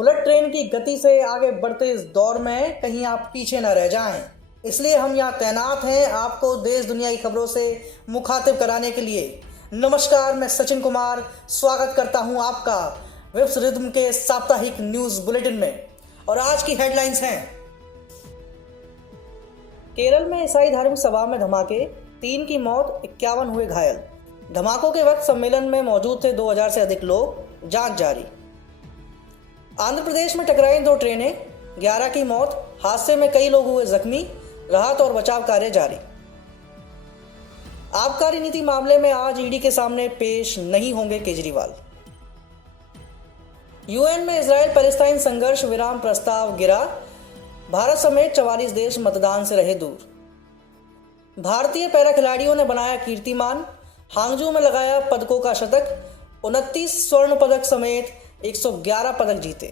Bullet train की गति से आगे बढ़ते इस दौर में कहीं आप पीछे न रह जाएं। इसलिए हम यहाँ तैनात हैं आपको देश दुनिया की खबरों से मुखातिब कराने के लिए। नमस्कार, मैं सचिन कुमार स्वागत करता हूँ आपका विप्स रिदम के साप्ताहिक न्यूज़ बुलेटिन में। और आज की हेडलाइंस हैं: केरल में ईसाई धार्मिक सभा में धमाके, 3 की मौत, 51 हुए घायल। धमाकों के वक्त सम्मेलन में मौजूद थे 2000 से अधिक लोग, जांच जारी। आंध्र प्रदेश में टकराई 2 ट्रेनें, 11 की मौत, हादसे में कई लोग हुए जख्मी, राहत और बचाव कार्य जारी। आबकारी नीति मामले में आज ईडी के सामने पेश नहीं होंगे केजरीवाल। यूएन में इजराइल पैलेस्टाइन संघर्ष विराम प्रस्ताव गिरा, भारत समेत 44 देश मतदान से रहे दूर। भारतीय पैरा खिलाड़ियों ने बनाया कीर्तिमान, हांगजू में लगाया पदकों का शतक, 29 स्वर्ण पदक समेत 111 पदक जीते।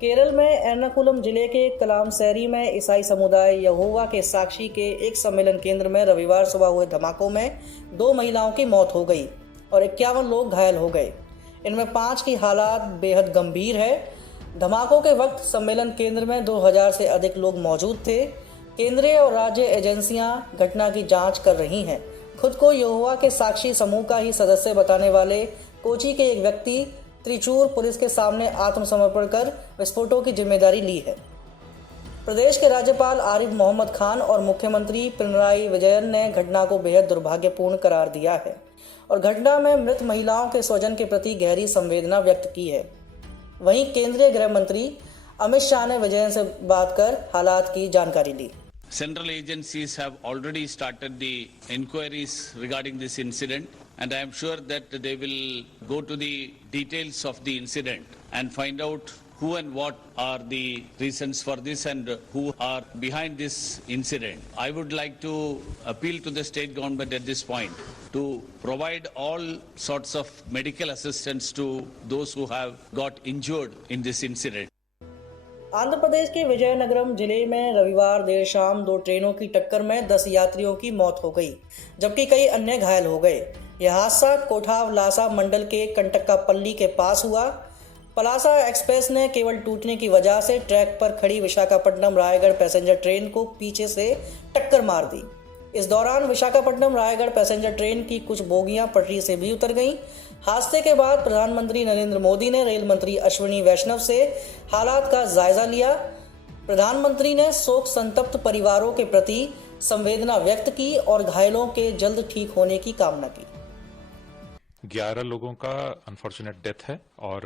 केरल में एर्नाकुलम जिले के कलामसैरी में ईसाई समुदाय यहोवा के साक्षी के एक सम्मेलन केंद्र में रविवार सुबह हुए धमाकों में 2 महिलाओं की मौत हो गई और 51 लोग घायल हो गए। इनमें 5 की हालात बेहद गंभीर है। धमाकों के वक्त सम्मेलन केंद्र में 2000 से अधिक लोग मौजूद थे। केंद्रीय और राज्य एजेंसियां घटना की जांच कर रही हैं। खुद को यहोवा के साक्षी समूह का ही सदस्य बताने वाले कोची के एक व्यक्ति त्रिचूर पुलिस के सामने आत्मसमर्पण कर विस्फोटों की जिम्मेदारी ली है। प्रदेश के राज्यपाल आरिफ मोहम्मद खान और मुख्यमंत्री पिनराई विजयन ने घटना को बेहद दुर्भाग्यपूर्ण करार दिया है और घटना में मृत महिलाओं के स्वजन के प्रति गहरी संवेदना व्यक्त की है। वहीं केंद्रीय गृह मंत्री अमित शाह ने विजयन से बात कर हालात की जानकारी ली। Central agencies have already started the inquiries regarding this incident, and I am sure that they will go to the details of the incident and find out who and what are the reasons for this and who are behind this incident. I would like to appeal to the state government at this point to provide all sorts of medical assistance to those who have got injured in this incident. Andhra Pradesh के विजयनगरम जिले में रविवार देर शाम 2 ट्रेनों की टक्कर में 10 यात्रियों की मौत हो गई, जबकि कई अन्य घायल हो गए। यह हादसा कोठावलासा मंडल के कंटक्कापल्ली के पास हुआ। पलासा एक्सप्रेस ने केवल टूटने की वजह से ट्रैक पर खड़ी विशाखापट्टनम रायगढ़ पैसेंजर ट्रेन को पीछे से टक्कर मार दी। इस दौरान विशाखापट्टनम रायगढ़ पैसेंजर ट्रेन की कुछ बोगियां पटरी से भी उतर गईं। हादसे के बाद प्रधानमंत्री नरेंद्र मोदी ने रेल मंत्री अश्विनी वैष्णव से हालात का जायजा लिया। प्रधानमंत्री ने शोक संतप्त परिवारों के प्रति संवेदना व्यक्त की और घायलों के जल्द ठीक होने की कामना की। 11 लोगों का अनफॉर्चुनेट डेथ है और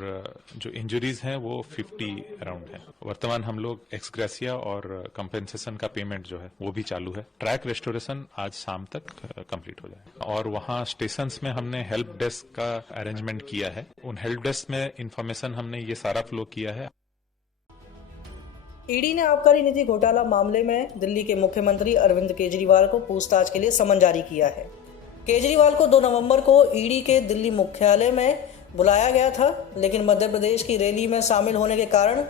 जो इंजरीज हैं वो 50 अराउंड है। वर्तमान हम लोग एक्सग्रेसिया और कंपेंसेशन का पेमेंट जो है वो भी चालू है। ट्रैक रेस्टोरेशन आज शाम तक कंप्लीट हो जाएगा और वहाँ स्टेशंस में हमने हेल्प डेस्क का अरेंजमेंट किया है। उन हेल्प डेस्क में इंफॉर्मेशन हमने ये सारा फ्लो किया है। ईडी ने आबकारी नीति घोटाला मामले में दिल्ली के मुख्यमंत्री अरविंद केजरीवाल को पूछताछ के लिए समन जारी किया है। केजरीवाल को 2 नवंबर को ईडी के दिल्ली मुख्यालय में बुलाया गया था, लेकिन मध्य प्रदेश की रैली में शामिल होने के कारण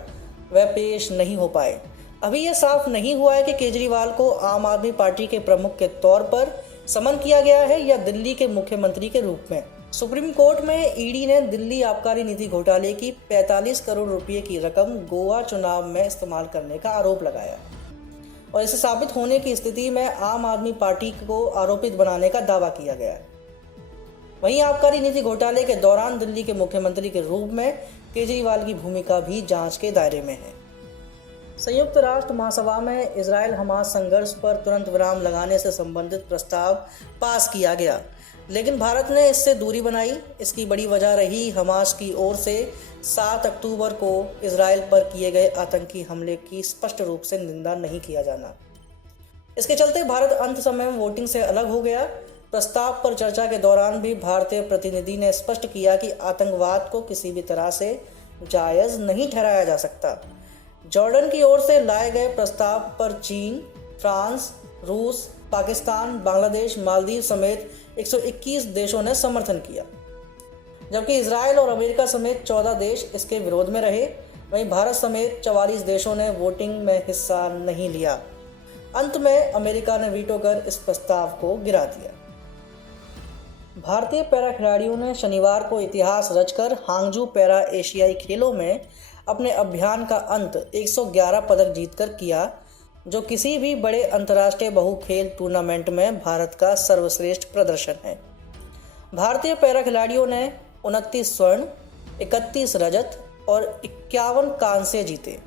वह पेश नहीं हो पाए। अभी यह साफ नहीं हुआ है कि केजरीवाल को आम आदमी पार्टी के प्रमुख के तौर पर समन किया गया है या दिल्ली के मुख्यमंत्री के रूप में। सुप्रीम कोर्ट में ईडी ने दिल्ली आबकारी नीति घोटाले की 45 करोड़ रुपये की रकम गोवा चुनाव में इस्तेमाल करने का आरोप लगाया और इसे साबित होने की स्थिति में आम आदमी पार्टी को आरोपित बनाने का दावा किया गया है। वहीं आबकारी नीति घोटाले के दौरान दिल्ली के मुख्यमंत्री के रूप में केजरीवाल की भूमिका भी जांच के दायरे में है। संयुक्त राष्ट्र महासभा में इजराइल हमास संघर्ष पर तुरंत विराम लगाने से संबंधित प्रस्ताव पास किया गया, लेकिन भारत ने इससे दूरी बनाई। इसकी बड़ी वजह रही हमास की ओर से 7 अक्टूबर को इजराइल पर किए गए आतंकी हमले की स्पष्ट रूप से निंदा नहीं किया जाना। इसके चलते भारत अंत समय में वोटिंग से अलग हो गया। प्रस्ताव पर चर्चा के दौरान भी भारतीय प्रतिनिधि ने स्पष्ट किया कि आतंकवाद को किसी भी तरह से जायज़ नहीं ठहराया जा सकता। जॉर्डन की ओर से लाए गए प्रस्ताव पर चीन, फ्रांस, रूस, पाकिस्तान, बांग्लादेश, मालदीव समेत 121 देशों ने समर्थन किया, जबकि इजराइल और अमेरिका समेत 14 देश इसके विरोध में रहे। वहीं भारत समेत 44 देशों ने वोटिंग में हिस्सा नहीं लिया। अंत में अमेरिका ने वीटो कर इस प्रस्ताव को गिरा दिया। भारतीय पैरा खिलाड़ियों ने शनिवार को इतिहास रचकर हांगजू पैरा एशियाई खेलों में अपने अभियान का अंत 111 पदक जीतकर किया, जो किसी भी बड़े अंतर्राष्ट्रीय बहु खेल टूर्नामेंट में भारत का सर्वश्रेष्ठ प्रदर्शन है। भारतीय पैरा खिलाड़ियों ने 29 स्वर्ण, 31 रजत और 51 कांस्य जीते।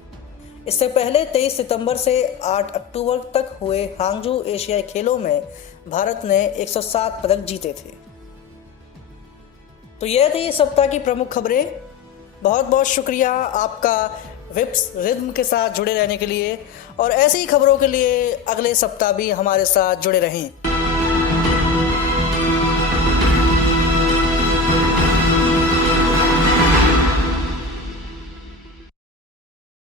इससे पहले 23 सितंबर से 8 अक्टूबर तक हुए हांगजू एशियाई खेलों में भारत ने 107 पदक जीते थे। तो यह थी इस सप्ताह की प्रमुख खबरें। बहुत बहुत शुक्रिया आपका विप्स रिद्म के साथ जुड़े रहने के लिए, और ऐसी ही खबरों के लिए अगले सप्ताह भी हमारे साथ जुड़े रहें।